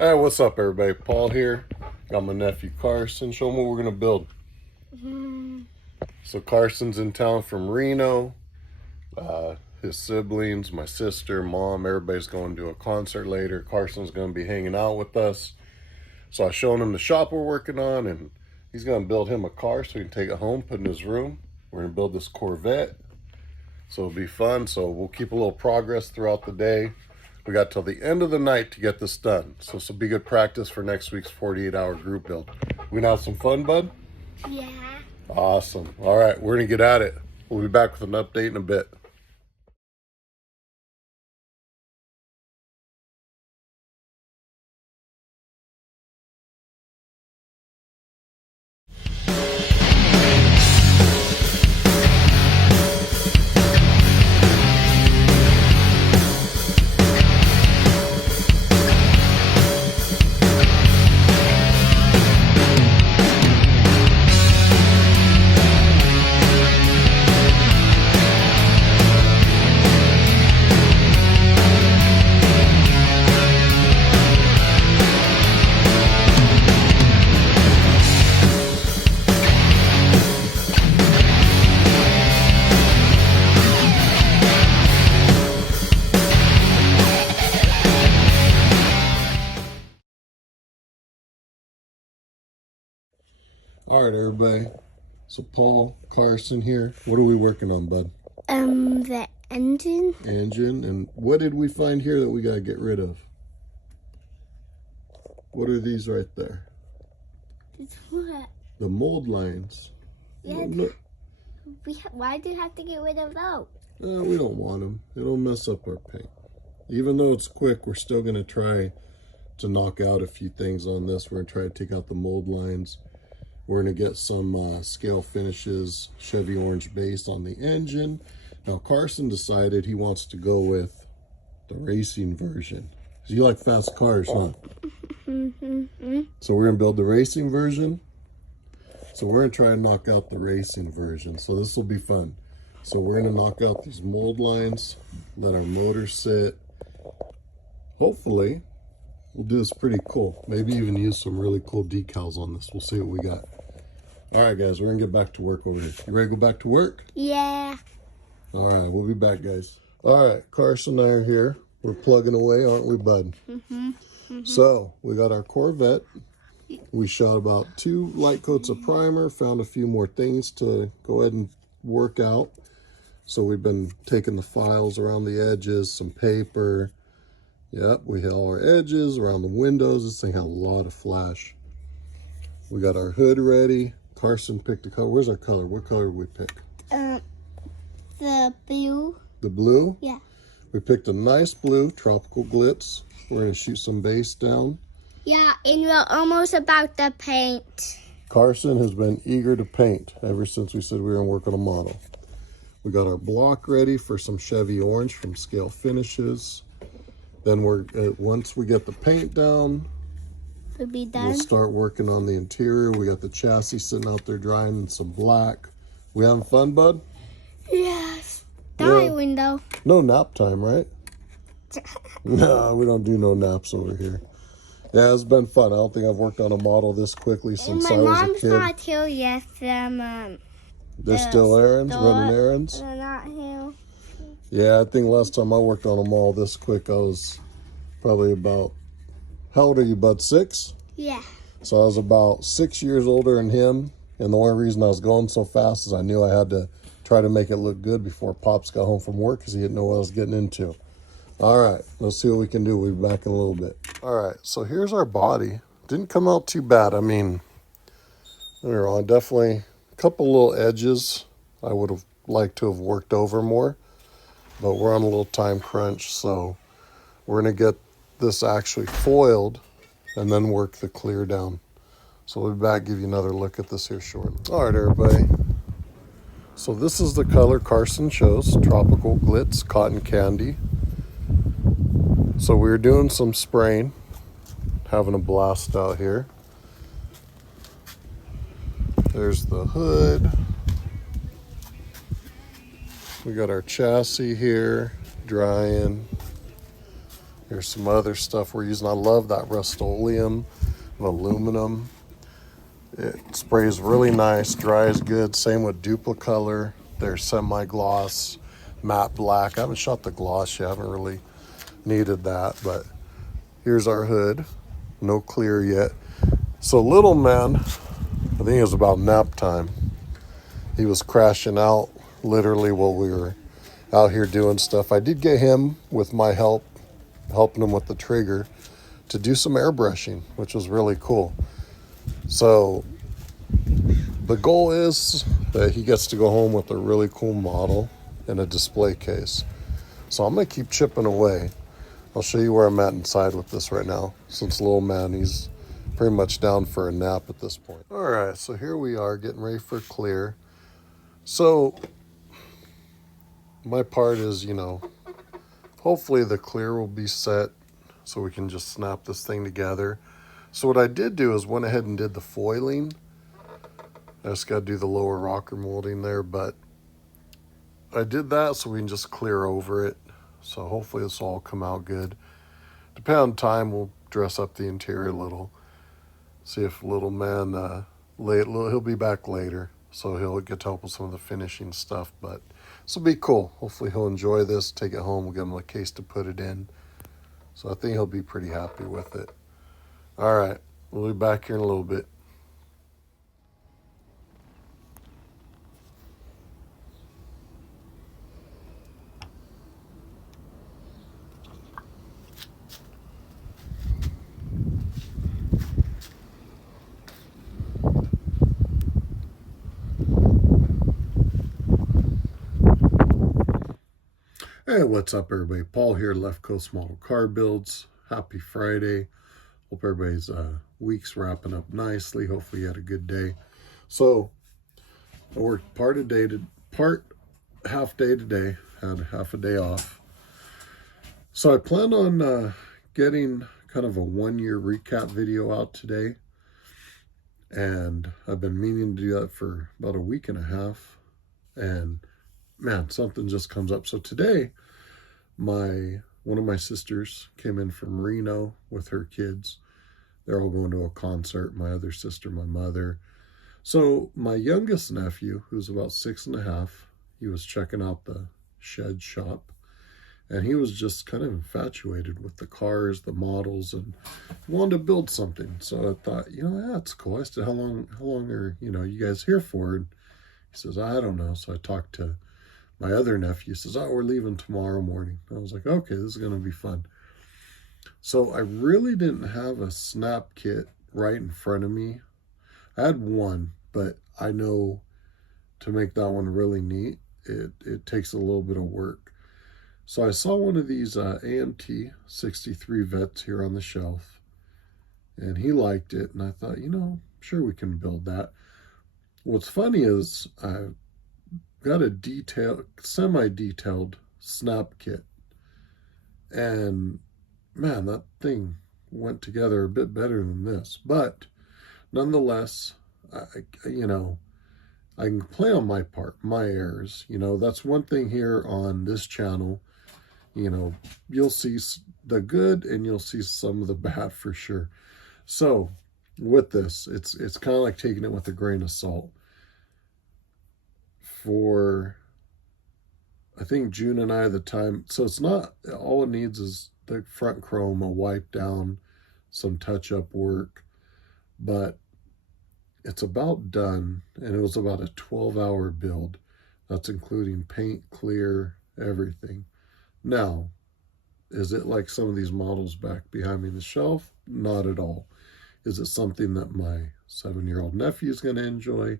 Hey, what's up, everybody? Paul here. Got my nephew Carson. Show him what we're gonna build. So Carson's in town from Reno. His siblings, my sister, mom, everybody's going to a concert later. Carson's gonna be hanging out with us. So I showed him the shop we're working on, and he's gonna build him a car so he can take it home, put in his room. We're gonna build this Corvette. So it'll be fun. So we'll keep a little progress throughout the day. We got till the end of the night to get this done. So this will be good practice for next week's 48-hour group build. We gonna have some fun, bud? Yeah. Awesome. All right, we're gonna get at it. We'll be back with an update in a bit. All right, everybody. So Paul, Carson here. What are we working on, bud? The engine. Engine. And what did we find here that we gotta get rid of? What are these right there? What? The mold lines. Yeah. No, Why do you have to get rid of those? we don't want them. It'll mess up our paint. Even though it's quick, we're still gonna try to knock out a few things on this. We're gonna try to take out the mold lines. We're gonna get some scale finishes, Chevy orange base on the engine. Now Carson decided he wants to go with the racing version. So you like fast cars, huh? So we're gonna build the racing version. So we're gonna try and knock out the racing version. So this will be fun. So we're gonna knock out these mold lines, let our motor sit. Hopefully, we'll do this pretty cool. Maybe even use some really cool decals on this. We'll see what we got. All right, guys, we're gonna get back to work over here. You ready to go back to work? Yeah. All right, we'll be back, guys. All right, Carson and I are here. We're plugging away, aren't we, bud? So we got our Corvette. We shot about 2 light coats of primer, found a few more things to go ahead and work out. So we've been taking the files around the edges, some paper. Yep, we had all our edges around the windows. This thing had a lot of flash. We got our hood ready. Carson picked a color. Where's our color? What color did we pick? The blue. The blue? Yeah. We picked a nice blue, tropical glitz. We're going to shoot some base down. Yeah, and we're almost about to paint. Carson has been eager to paint ever since we said we were going to work on a model. We got our block ready for some Chevy orange from Scale Finishes. Then once we get the paint down, We'll be done. we'll start working on the interior. We got the chassis sitting out there drying in some black. We having fun, bud? Yes. Yeah. Die window. No nap time, right? No, we don't do no naps over here. Yeah, it's been fun. I don't think I've worked on a model this quickly since I was a mom's kid. not here yet. They're still errands, running errands? They're not here. Yeah, I think last time I worked on a model this quick, I was probably about, how old are you, bud? 6? Yeah. So I was about 6 years older than him. And the only reason I was going so fast is I knew I had to try to make it look good before Pops got home from work because he didn't know what I was getting into. All right, let's see what we can do. We'll be back in a little bit. All right, so here's our body. Didn't come out too bad. I mean, don't get me wrong, definitely a couple little edges I would have liked to have worked over more, but we're on a little time crunch, so we're gonna get this actually foiled and then work the clear down. So we'll be back, give you another look at this here shortly. All right, everybody. So this is the color Carson chose, Tropical Glitz Cotton Candy. So we were doing some spraying, having a blast out here. There's the hood. We got our chassis here, drying. Here's some other stuff we're using. I love that Rust-Oleum of aluminum. It sprays really nice, dries good. Same with Duplicolor. They're semi-gloss, matte black. I haven't shot the gloss yet. I haven't really needed that, but here's our hood. No clear yet. So little man, I think it was about nap time. He was crashing out literally while we were out here doing stuff. I did get him with my help, helping him with the trigger, to do some airbrushing, which was really cool. So the goal is that he gets to go home with a really cool model and a display case. So I'm going to keep chipping away. I'll show you where I'm at inside with this right now, since little man, he's pretty much down for a nap at this point. All right, so here we are getting ready for clear. So my part is, hopefully the clear will be set so we can just snap this thing together. So what I did do is went ahead and did the foiling. I just got to do the lower rocker molding there, but I did that so we can just clear over it. So hopefully this will all come out good. Depending on time, we'll dress up the interior a little. See if little man, he'll be back later, so he'll get to help with some of the finishing stuff. But this will be cool. Hopefully he'll enjoy this, take it home, we'll give him a case to put it in. So I think he'll be pretty happy with it. All right, we'll be back here in a little bit. Hey, what's up, everybody? Paul here, Left Coast Model Car Builds. Happy Friday. Hope everybody's week's wrapping up nicely. Hopefully you had a good day. So I worked half day today, had half a day off. So I plan on getting kind of a 1 year recap video out today. And I've been meaning to do that for about a week and a half. And man, something just comes up. So today, one of my sisters came in from Reno with her kids. They're all going to a concert. My other sister, my mother. So my youngest nephew, who's about 6.5, he was checking out the shed shop, and he was just kind of infatuated with the cars, the models, and wanted to build something. So I thought, that's cool. I said, how long are you guys here for? And he says, I don't know. So I talked to my other nephew. Says, we're leaving tomorrow morning. I was like, okay, this is going to be fun. So I really didn't have a snap kit right in front of me. I had one, but I know to make that one really neat, it takes a little bit of work. So I saw one of these AMT 63 Vettes here on the shelf, and he liked it, and I thought, sure, we can build that. What's funny is I've got a semi-detailed snap kit, and man, that thing went together a bit better than this. But nonetheless, I can play on my part, my errors. That's one thing here on this channel. You'll see the good and you'll see some of the bad for sure. So with this, it's kind of like taking it with a grain of salt. For, I think June and I at the time, so it's not, all it needs is the front chrome, a wipe down, some touch-up work, but it's about done, and it was about a 12-hour build. That's including paint, clear, everything. Now, is it like some of these models back behind me on the shelf? Not at all. Is it something that my 7-year-old nephew is going to enjoy?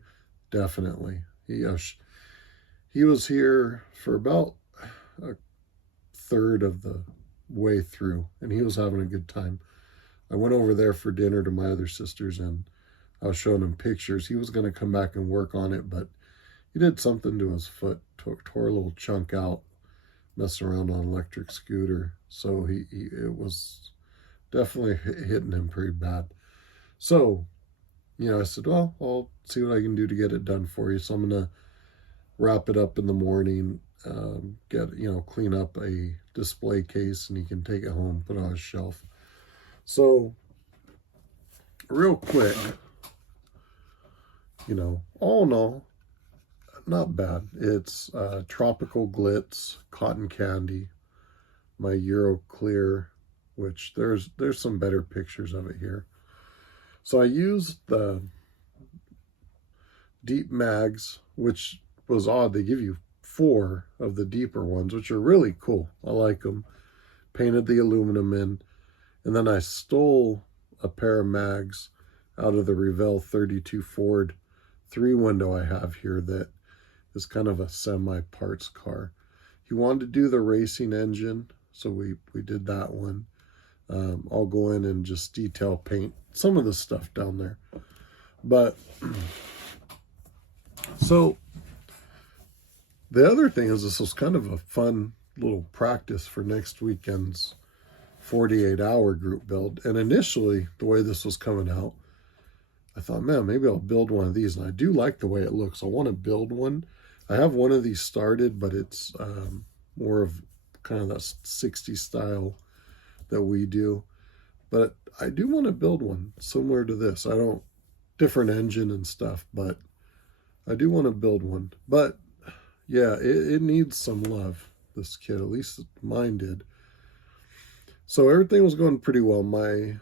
Definitely. He was here for about a third of the way through, and he was having a good time. I went over there for dinner to my other sisters, and I was showing him pictures. He was going to come back and work on it, but he did something to his foot, tore a little chunk out, messing around on an electric scooter. So it was definitely hitting him pretty bad. So, I said, well, I'll see what I can do to get it done for you. So I'm going to wrap it up in the morning. clean up a display case, and he can take it home, put it on his shelf. So real quick, all in all, not bad. It's tropical glitz, cotton candy, my Euro clear, which there's some better pictures of it here. So I used the deep mags, which was odd. They give you 4 of the deeper ones, which are really cool. I like them. Painted the aluminum in, and then I stole a pair of mags out of the Revell 32 Ford 3-window I have here that is kind of a semi-parts car. He wanted to do the racing engine, so we did that one. I'll go in and just detail paint some of the stuff down there. But so the other thing is, this was kind of a fun little practice for next weekend's 48-hour group build. And initially, the way this was coming out, I thought, man, maybe I'll build one of these. And I do like the way it looks. I want to build one. I have one of these started, but it's more of kind of that 60s style that we do. But I do want to build one similar to this. Different engine and stuff, but I do want to build one. But yeah, it needs some love, this kit, at least mine did. So everything was going pretty well. My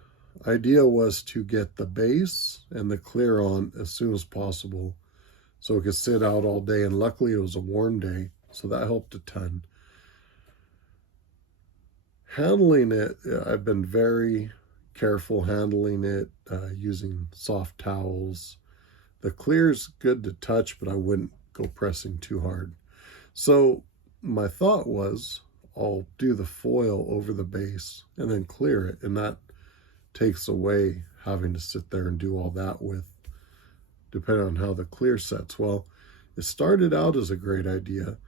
idea was to get the base and the clear on as soon as possible so it could sit out all day. And luckily it was a warm day, so that helped a ton. Handling it, I've been very careful handling it, using soft towels. The clear's good to touch, but I wouldn't go pressing too hard. So my thought was, I'll do the foil over the base and then clear it, and that takes away having to sit there and do all that with, depending on how the clear sets. Well, it started out as a great idea,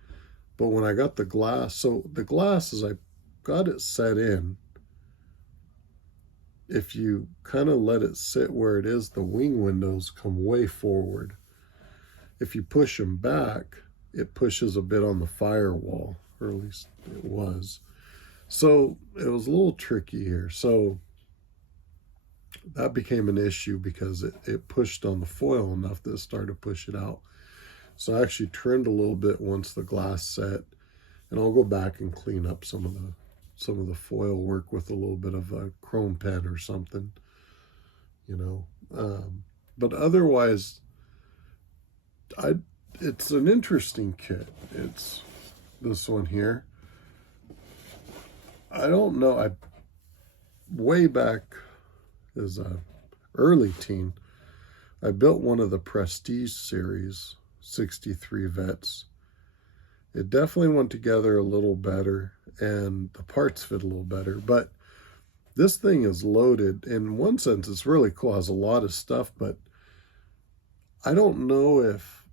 but when I got the glass, so the glass, as I got it set in, if you kind of let it sit where it is, the wing windows come way forward. If you push them back, it pushes a bit on the firewall, or at least it was. So it was a little tricky here. So that became an issue because it pushed on the foil enough that it started to push it out. So I actually trimmed a little bit once the glass set, and I'll go back and clean up some of the foil work with a little bit of a chrome pen or something, but otherwise, it's an interesting kit. It's this one here. I don't know. Way back as a early teen, I built one of the Prestige series 63 Vets. It definitely went together a little better, and the parts fit a little better. But this thing is loaded. In one sense, it's really cool. It has a lot of stuff, but I don't know if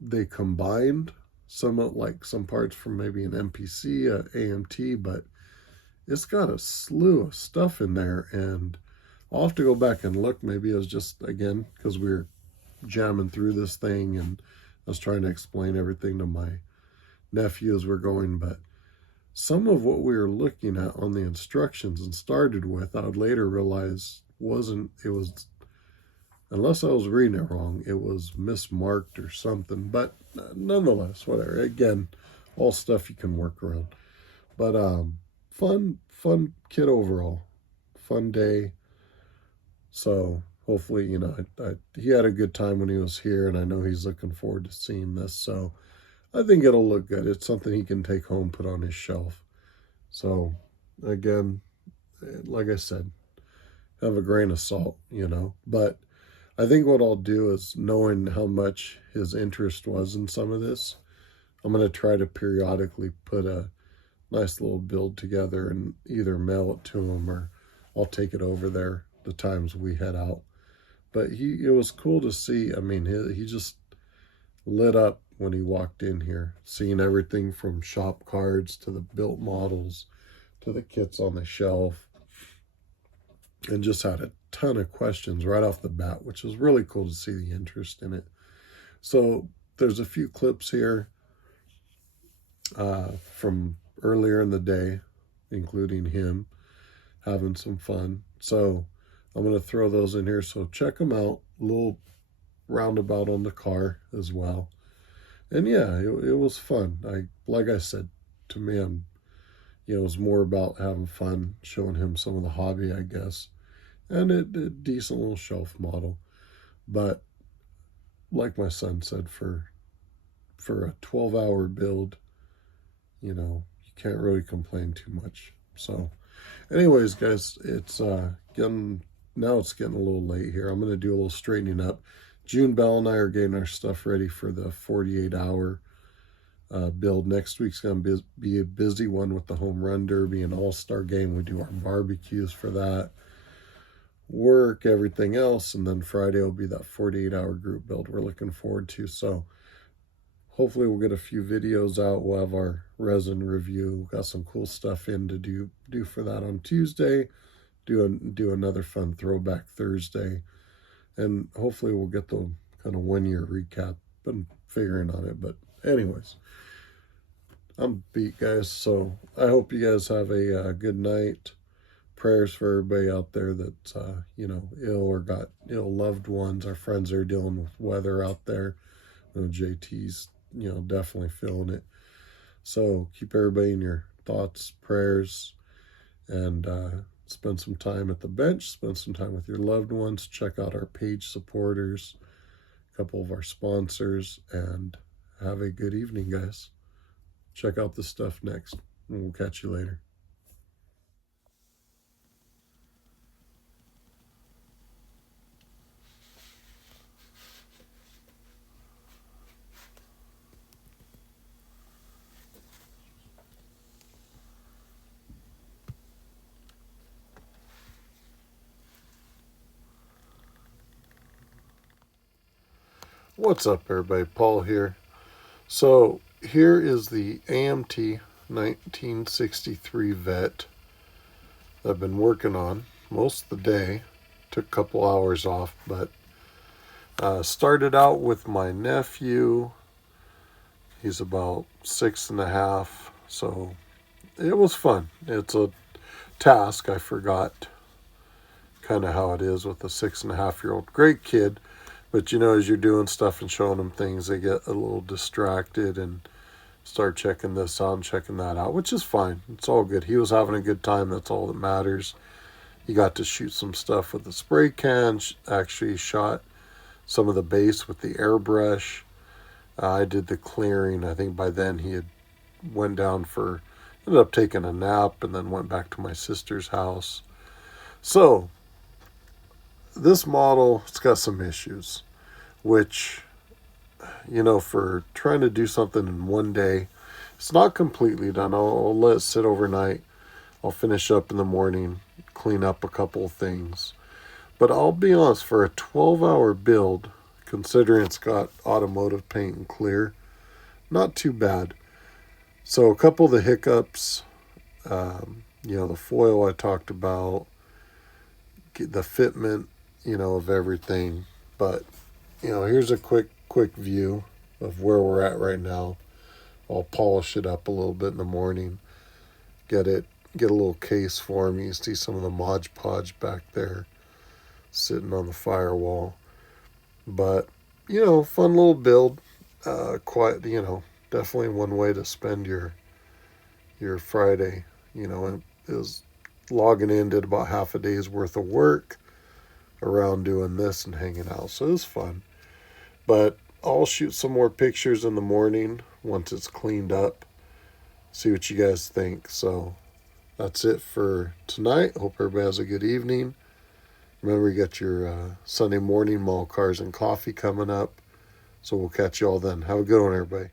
they combined some parts from maybe an MPC, AMT, but it's got a slew of stuff in there, and I'll have to go back and look. Maybe it was just, again, because we were jamming through this thing, and I was trying to explain everything to my nephew as we're going, but some of what we were looking at on the instructions and started with, I would later realize unless I was reading it wrong, it was mismarked or something. But nonetheless, whatever. Again, all stuff you can work around. But fun kit overall. Fun day. So hopefully, he had a good time when he was here, and I know he's looking forward to seeing this. So I think it'll look good. It's something he can take home, put on his shelf. So again, like I said, have a grain of salt, But I think what I'll do is, knowing how much his interest was in some of this, I'm going to try to periodically put a nice little build together and either mail it to him or I'll take it over there the times we head out. But it was cool to see. I mean, he just lit up when he walked in here, seeing everything from shop cards to the built models to the kits on the shelf, and just had a ton of questions right off the bat, which was really cool to see the interest in it. So there's a few clips here. from earlier in the day, including him having some fun. So I'm going to throw those in here. So check them out. A little roundabout on the car as well. And yeah, it was fun. Like I said, to me, it was more about having fun, showing him some of the hobby, I guess, and a decent little shelf model. But like my son said, for a 12-hour build, you can't really complain too much. So, anyways, guys, it's getting a little late here. I'm gonna do a little straightening up. June Bell and I are getting our stuff ready for the 48-hour build. Next week's going to be a busy one with the home run derby and all-star game. We do our barbecues for that, work, everything else, and then Friday will be that 48-hour group build we're looking forward to. So hopefully we'll get a few videos out. We'll have our resin review. We've got some cool stuff in to do for that on Tuesday. Do another fun throwback Thursday. And hopefully we'll get the kind of 1-year recap. Been figuring on it. But anyways, I'm beat, guys. So I hope you guys have a good night. Prayers for everybody out there that's, ill or got ill loved ones. Our friends are dealing with weather out there. JT's, definitely feeling it. So keep everybody in your thoughts, prayers, and spend some time at the bench, spend some time with your loved ones, check out our page supporters, a couple of our sponsors, and have a good evening, guys. Check out the stuff next, and we'll catch you later. What's up, everybody? Paul here. So here is the AMT 1963 Vet that I've been working on most of the day. Took a couple hours off, but started out with my nephew. He's about 6.5, so it was fun. It's a task. I forgot kind of how it is with a 6.5-year-old. Great kid. But, as you're doing stuff and showing them things, they get a little distracted and start checking this out and checking that out, which is fine. It's all good. He was having a good time. That's all that matters. He got to shoot some stuff with the spray can, actually shot some of the base with the airbrush. I did the clearing. I think by then he had ended up taking a nap and then went back to my sister's house. So this model, it's got some issues, which, for trying to do something in one day, it's not completely done. I'll let it sit overnight. I'll finish up in the morning, clean up a couple of things. But I'll be honest, for a 12-hour build, considering it's got automotive paint and clear, not too bad. So a couple of the hiccups, the foil I talked about, the fitment, of everything. But, here's a quick view of where we're at right now. I'll polish it up a little bit in the morning, get a little case for him. You see some of the Mod Podge back there sitting on the firewall. But, fun little build. Quite, definitely one way to spend your Friday. It was logging in, did about half a day's worth of work around doing this and hanging out. So it was fun. But I'll shoot some more pictures in the morning once it's cleaned up. See what you guys think. So that's it for tonight. Hope everybody has a good evening. Remember, you got your Sunday morning mall cars and coffee coming up. So we'll catch you all then. Have a good one, everybody.